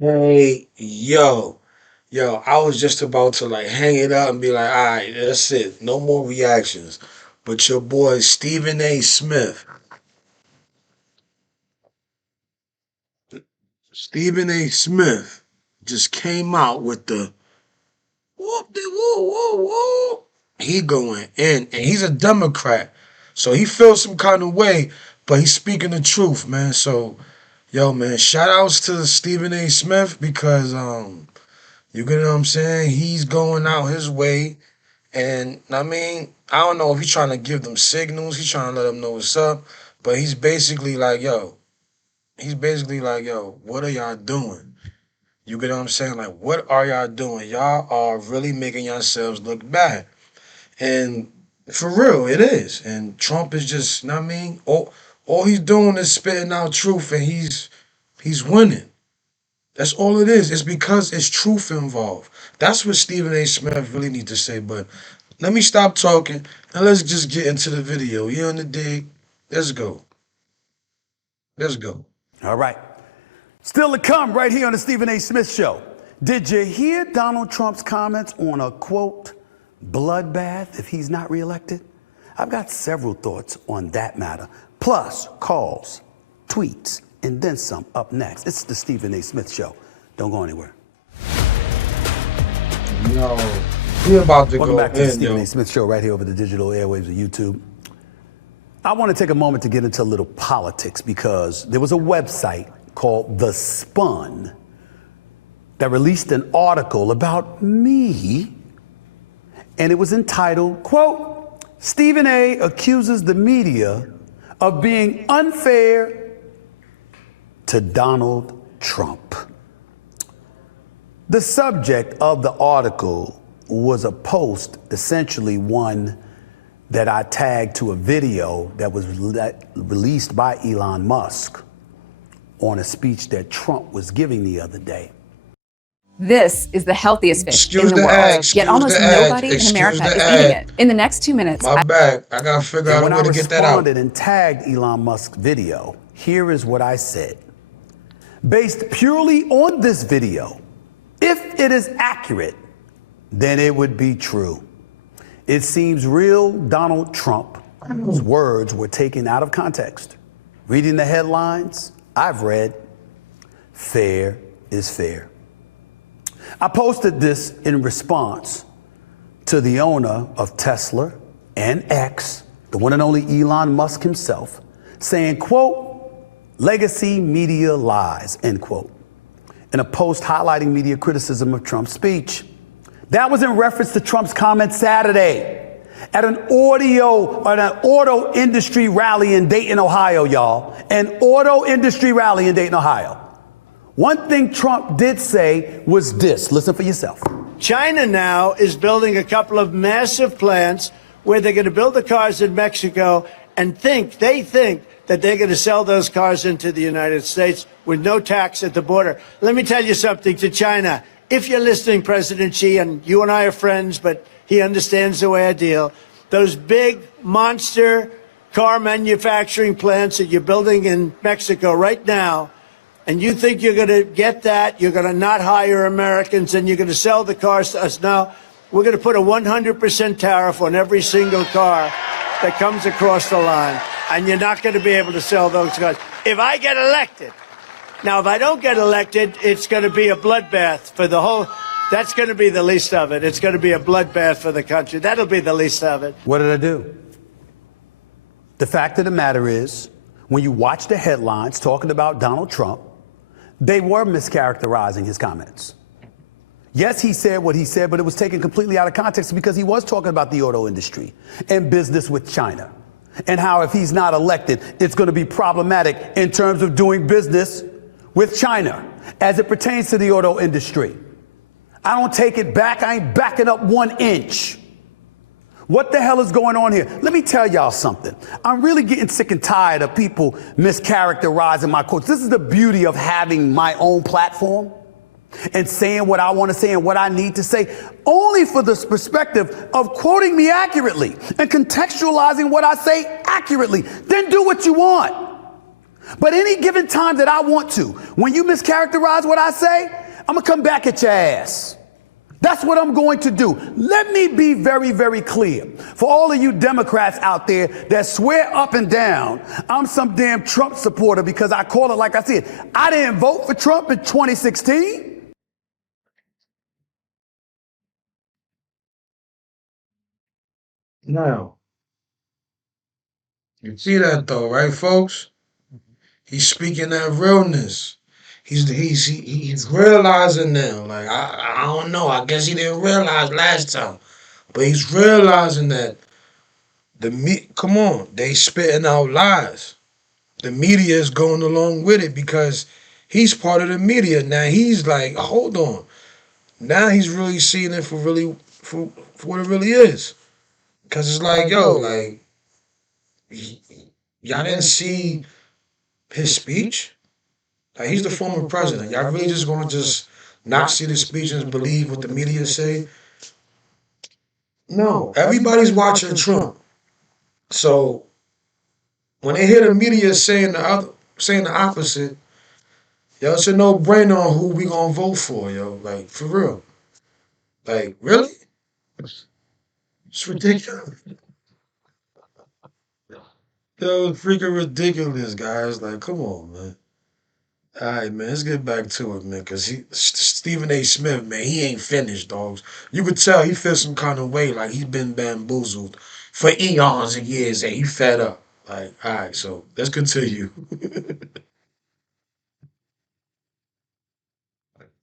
Hey, yo, I was just about to like hang it up and be like, all right, that's it. No more reactions. But your boy Stephen A. Smith, Stephen A. Smith just came out with the whoop de whoa, whoa, whoa. He going in, and he's a Democrat. So he feels some kind of way, but he's speaking the truth, man. So, yo, man, shout outs to Stephen A. Smith because you get what I'm saying? He's going out his way. And I mean, I don't know if he's trying to give them signals, he's trying to let them know what's up, but he's basically like, yo, what are y'all doing? You get what I'm saying? Like, what are y'all doing? Y'all are really making yourselves look bad. And for real, it is. And Trump is just, you know what I mean, all he's doing is spitting out truth and he's winning. That's all it is. It's because it's truth involved. That's what Stephen A. Smith really needs to say. But let me stop talking and let's just get into the video. You on the dig? Let's go. Let's go. All right. Still to come right here on the Stephen A. Smith Show. Did you hear Donald Trump's comments on a quote, bloodbath if he's not reelected? I've got several thoughts on that matter, plus calls, tweets, and then some up next. It's the Stephen A. Smith Show. Don't go anywhere. Yo, we about to Welcome go back to the in, Stephen yo. A. Smith Show right here over the digital airwaves of YouTube. I want to take a moment to get into a little politics because there was a website called The Spun that released an article about me, and it was entitled, quote, Stephen A. accuses the media of being unfair to Donald Trump. The subject of the article was a post, essentially one that I tagged to a video that was released by Elon Musk on a speech that Trump was giving the other day. This is the healthiest fish Excuse in the the world, ad, yet excuse almost the ad, nobody in excuse America the is eating ad. it. In the next 2 minutes, My bad. I gotta figure And out a when I way to get that out. responded and tagged Elon Musk's video, here is what I said. Based purely on this video, if it is accurate, then it would be true. It seems real Donald Trump's words were taken out of context. Reading the headlines, I've read, fair is fair. I posted this in response to the owner of Tesla and X, the one and only Elon Musk himself, saying, quote, legacy media lies, end quote, in a post highlighting media criticism of Trump's speech. That was in reference to Trump's comment Saturday at an auto industry rally in Dayton, Ohio, y'all. An auto industry rally in Dayton, Ohio. One thing Trump did say was this. Listen for yourself. China now is building a couple of massive plants where they're going to build the cars in Mexico and they think that they're going to sell those cars into the United States with no tax at the border. Let me tell you something to China. If you're listening, President Xi, and you and I are friends, but he understands the way I deal, those big monster car manufacturing plants that you're building in Mexico right now, and you think you're going to get that, you're going to not hire Americans, and you're going to sell the cars to us. Now, we're going to put a 100% tariff on every single car that comes across the line, and you're not going to be able to sell those cars. If I get elected, now, if I don't get elected, it's going to be a bloodbath for the whole. That's going to be the least of it. It's going to be a bloodbath for the country. That'll be the least of it. What did I do? The fact of the matter is, when you watch the headlines talking about Donald Trump, they were mischaracterizing his comments. Yes, he said what he said, but it was taken completely out of context because he was talking about the auto industry and business with China and how if he's not elected, it's going to be problematic in terms of doing business with China as it pertains to the auto industry. I don't take it back. I ain't backing up 1 inch. What the hell is going on here? Let me tell y'all something. I'm really getting sick and tired of people mischaracterizing my quotes. This is the beauty of having my own platform and saying what I want to say and what I need to say, only for this perspective of quoting me accurately and contextualizing what I say accurately. Then do what you want. But any given time that I want to, when you mischaracterize what I say, I'm going to come back at your ass. That's what I'm going to do. Let me be very, very clear. For all of you Democrats out there that swear up and down I'm some damn Trump supporter because I call it like I see it. I didn't vote for Trump in 2016. Now, you see that though, right, folks? He's speaking that realness. He's realizing now. Like I don't know. I guess he didn't realize last time, but he's realizing that come on, they spitting out lies. The media is going along with it because he's part of the media now. He's like, hold on. Now he's really seeing it for what it really is. Cause it's like, yo, like y'all didn't see his speech. Like he's the former president. Y'all really just gonna just not see the speech and believe what the media say? No, everybody's watching Trump. So when they hear the media saying the opposite, yo, it's a no-brainer on who we gonna vote for, yo. Like for real. Like really? It's ridiculous. Yo, it's freaking ridiculous, guys. Like, come on, man. All right, man, let's get back to it, man, because Stephen A. Smith, man, he ain't finished, dogs. You could tell he feels some kind of way, like he's been bamboozled for eons and years, and he fed up. Like, all right, so let's continue.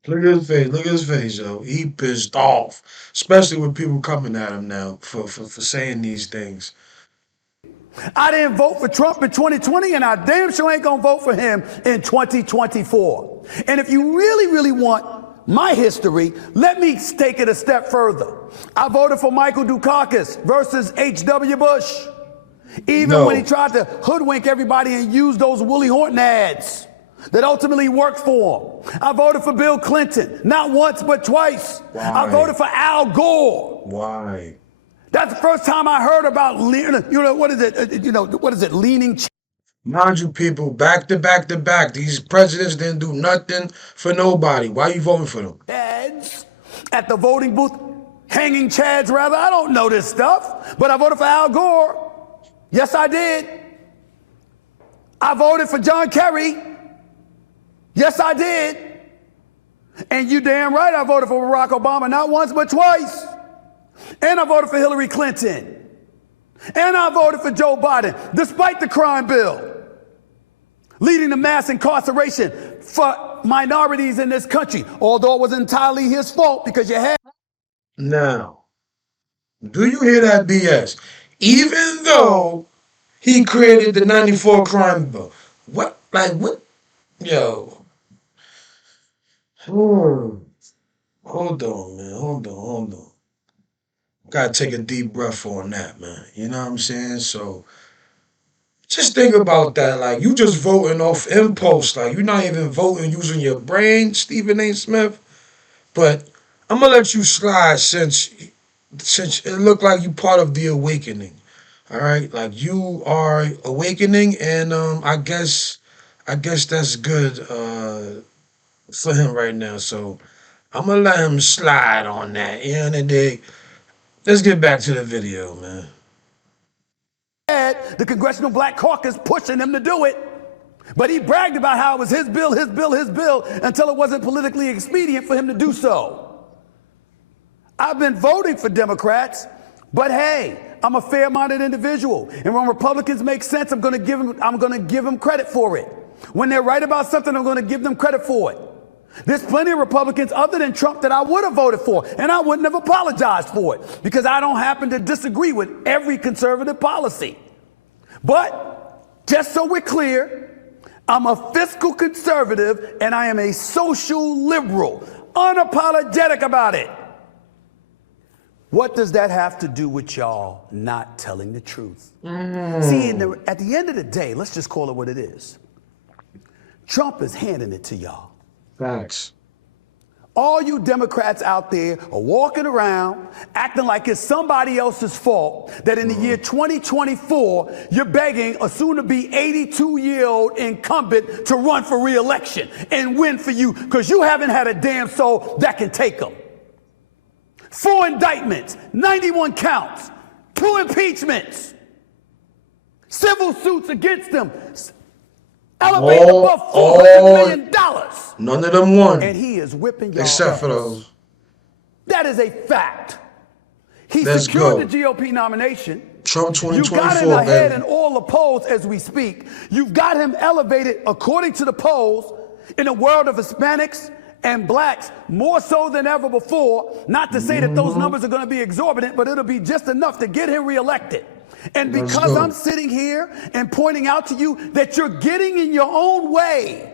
Look at his face, yo. He pissed off, especially with people coming at him now for saying these things. I didn't vote for Trump in 2020, and I damn sure ain't gonna vote for him in 2024. And if you really, really want my history, let me take it a step further. I voted for Michael Dukakis versus H.W. Bush, even when he tried to hoodwink everybody and use those Willie Horton ads that ultimately worked for him. I voted for Bill Clinton, not once but twice. Why? I voted for Al Gore. Why? That's the first time I heard about, what is it, leaning. Mind you, people, back to back to back. These presidents didn't do nothing for nobody. Why are you voting for them? Chads at the voting booth, hanging chads rather. I don't know this stuff, but I voted for Al Gore. Yes, I did. I voted for John Kerry. Yes, I did. And you damn right I voted for Barack Obama, not once but twice. And I voted for Hillary Clinton. And I voted for Joe Biden, despite the crime bill, leading to mass incarceration for minorities in this country, although it was entirely his fault because you had. Now, do you hear that BS? Even though he created the 94 crime bill. What? Like, what? Yo. Hold on, man. Hold on. Gotta take a deep breath on that, man. You know what I'm saying? So just think about that. Like you just voting off impulse. Like you're not even voting using your brain, Stephen A. Smith. But I'm gonna let you slide since it looked like you part of the awakening. All right, like you are awakening, and I guess that's good for him right now. So I'm gonna let him slide on that. You know what I mean? Let's get back to the video, man. The Congressional Black Caucus pushing him to do it. But he bragged about how it was his bill until it wasn't politically expedient for him to do so. I've been voting for Democrats, but hey, I'm a fair-minded individual. And when Republicans make sense, I'm gonna give them credit for it. When they're right about something, I'm gonna give them credit for it. There's plenty of Republicans other than Trump that I would have voted for, and I wouldn't have apologized for it because I don't happen to disagree with every conservative policy. But just so we're clear, I'm a fiscal conservative and I am a social liberal, unapologetic about it. What does that have to do with y'all not telling the truth? See, at the end of the day, let's just call it what it is. Trump is handing it to y'all. Facts. All you Democrats out there are walking around acting like it's somebody else's fault that in the year 2024, you're begging a soon-to-be 82-year-old incumbent to run for re-election and win for you because you haven't had a damn soul that can take them. 4 indictments, 91 counts, 2 impeachments, civil suits against them, elevated above $400 million. None of them won. And he is whipping y'all Except for ass. those. That is a fact. He Let's secured go. the GOP nomination. Trump You got him 2024, ahead baby. in all the polls as we speak. You've got him elevated, according to the polls, in the world of Hispanics and blacks, more so than ever before. Not to say that those numbers are going to be exorbitant, but it'll be just enough to get him reelected. And Let's because go. I'm sitting here and pointing out to you that you're getting in your own way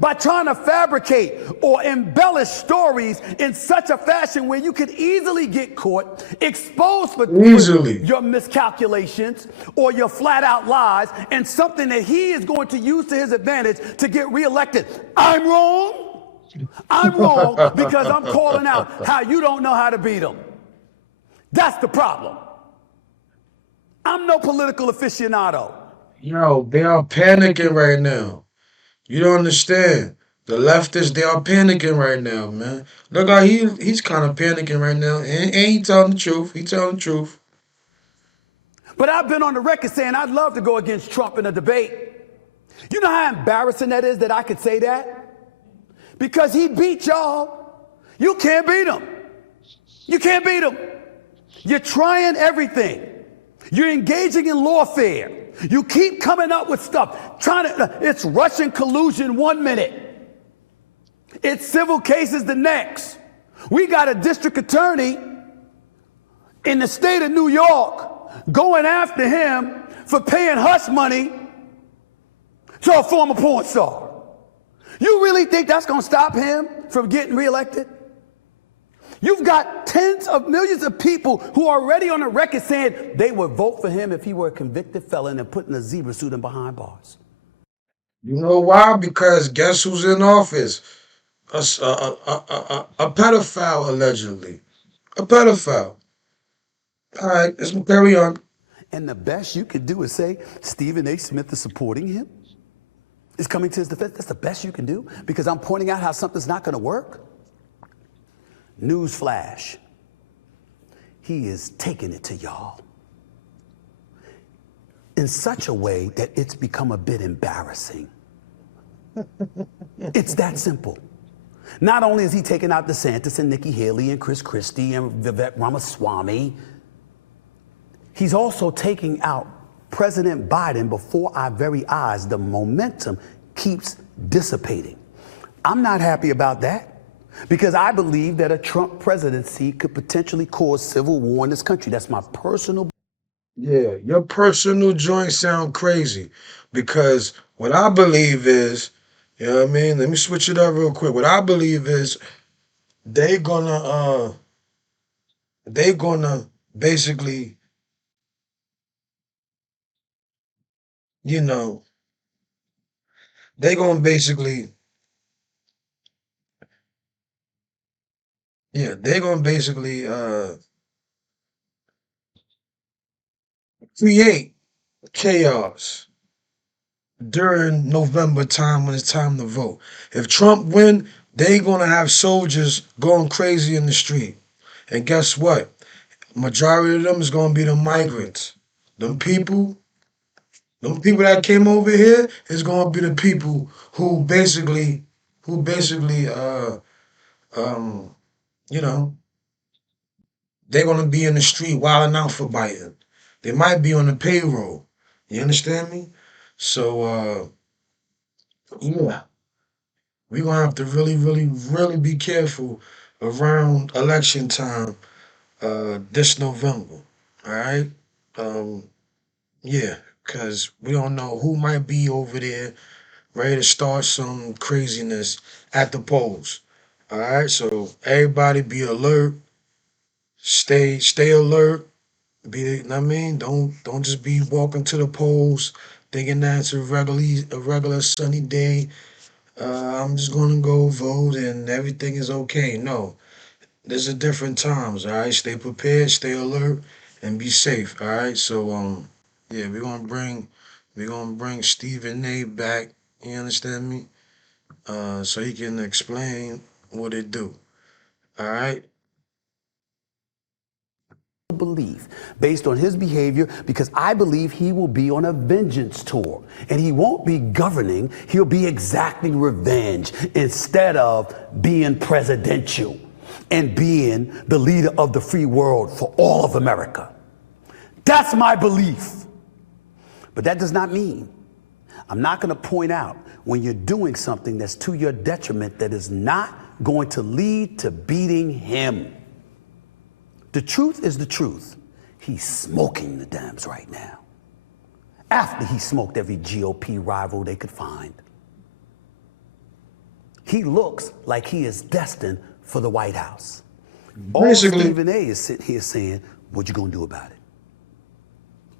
by trying to fabricate or embellish stories in such a fashion where you could easily get caught, exposed for Easily. your miscalculations or your flat out lies, and something that he is going to use to his advantage to get reelected. I'm wrong. I'm wrong because I'm calling out how you don't know how to beat them. That's the problem. I'm no political aficionado. Yo, they are panicking right now. You don't understand. The leftists, they are panicking right now, man. Look how he's kind of panicking right now. And he telling the truth. He telling the truth. But I've been on the record saying I'd love to go against Trump in a debate. You know how embarrassing that is that I could say that? Because he beat y'all. You can't beat him. You can't beat him. You're trying everything. You're engaging in lawfare. You keep coming up with stuff. It's Russian collusion 1 minute. It's civil cases the next. We got a district attorney in the state of New York going after him for paying hush money to a former porn star. You really think that's going to stop him from getting reelected? You've got tens of millions of people who are already on the record saying they would vote for him if he were a convicted felon and put in a zebra suit and behind bars. You know why? Because guess who's in office? A pedophile, allegedly. A pedophile. All right, let's carry on. And the best you could do is say Stephen A. Smith is supporting him, is coming to his defense. That's the best you can do because I'm pointing out how something's not going to work. Newsflash. He is taking it to y'all in such a way that it's become a bit embarrassing. It's that simple. Not only is he taking out DeSantis and Nikki Haley and Chris Christie and Vivek Ramaswamy, he's also taking out President Biden before our very eyes. The momentum keeps dissipating. I'm not happy about that because I believe that a Trump presidency could potentially cause civil war in this country. That's my personal. Yeah, your personal joints sound crazy because what I believe is, you know what I mean? Let me switch it up real quick. What I believe is they gonna basically, you know, they gonna basically, yeah, they gonna basically create chaos during November time when it's time to vote. If Trump win, they gonna have soldiers going crazy in the street. And guess what? Majority of them is gonna be the migrants. Them people that came over here is gonna be the people who basically, you know, they're gonna be in the street wilding out for Biden. They might be on the payroll. You understand me? So yeah, we're gonna have to really, really, really be careful around election time this November. All right? Um, yeah, because we don't know who might be over there ready to start some craziness at the polls. All right, so everybody be alert, stay alert. Be, I mean, don't just be walking to the polls thinking that it's a regular sunny day. I'm just gonna go vote and everything is okay. No, there's a different times. All right, stay prepared, stay alert, and be safe. All right. So yeah, we're gonna bring Stephen A. back. You understand me? So he can explain what it do. All right. Belief based on his behavior because I believe he will be on a vengeance tour and he won't be governing, he'll be exacting revenge instead of being presidential and being the leader of the free world for all of America. That's my belief. But that does not mean I'm not going to point out when you're doing something that's to your detriment that is not going to lead to beating him. The truth is the truth. He's smoking the Dems right now. After he smoked every GOP rival they could find. He looks like he is destined for the White House. All Basically, Stephen A. is sitting here saying, what you gonna do about it?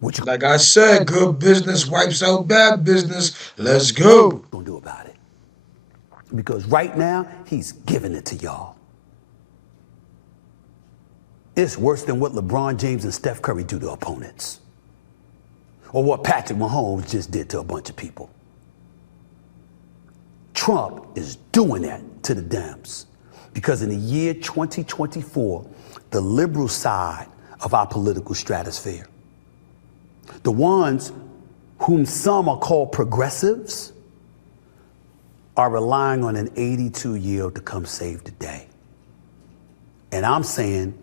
What you like I said, good business wipes out bad business. Let's go. gonna do about it? Because right now, he's giving it to y'all. It's worse than what LeBron James and Steph Curry do to opponents. Or what Patrick Mahomes just did to a bunch of people. Trump is doing that to the Dems. Because in the year 2024, the liberal side of our political stratosphere, the ones whom some are called progressives, are relying on an 82 yield to come save the day. And I'm saying,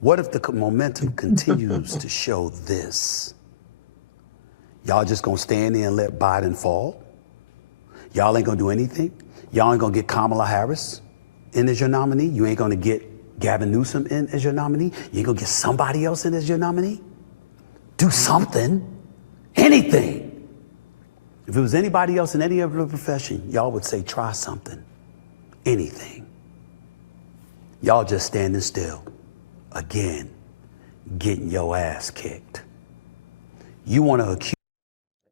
what if the momentum continues to show this? Y'all just gonna stand there and let Biden fall? Y'all ain't gonna do anything? Y'all ain't gonna get Kamala Harris in as your nominee? You ain't gonna get Gavin Newsom in as your nominee? You ain't gonna get somebody else in as your nominee? Do something, anything. If it was anybody else in any other profession, y'all would say, try something, anything. Y'all just standing still. Again, getting your ass kicked. You want to accuse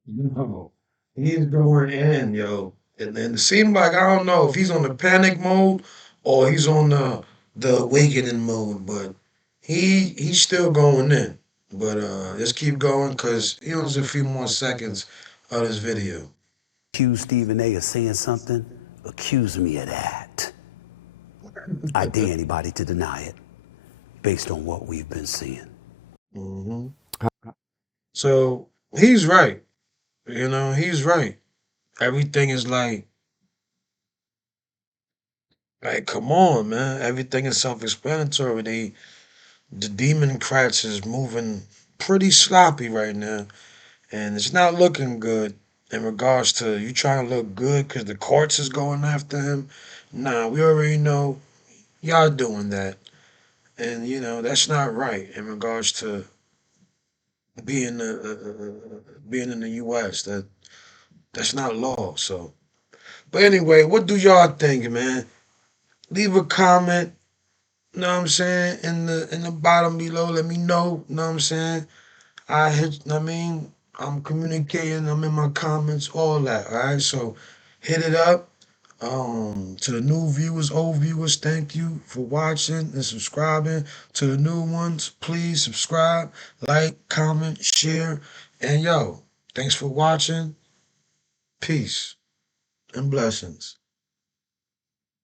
No, he's going in, yo. And it seems like I don't know if he's on the panic mode or he's on the awakening mode, but he's still going in. But let's keep going because he has a few more seconds of this video. Stephen A. of saying something, accuse me of that. I dare anybody to deny it based on what we've been seeing. hmm So he's right. You know, he's right. Everything is like, come on, man. Everything is self-explanatory. The Democrats is moving pretty sloppy right now, and it's not looking good in regards to you trying to look good because the courts is going after him. Nah, we already know y'all doing that, and you know that's not right in regards to being in the U.S. That's not law. So, but anyway, what do y'all think, man? Leave a comment. Know what I'm saying in the bottom below. Let me know. Know what I'm saying. I mean, I'm communicating, I'm in my comments, all that, all right? So hit it up. To the new viewers, old viewers, thank you for watching and subscribing. To the new ones, please subscribe, like, comment, share. And yo, thanks for watching. Peace and blessings.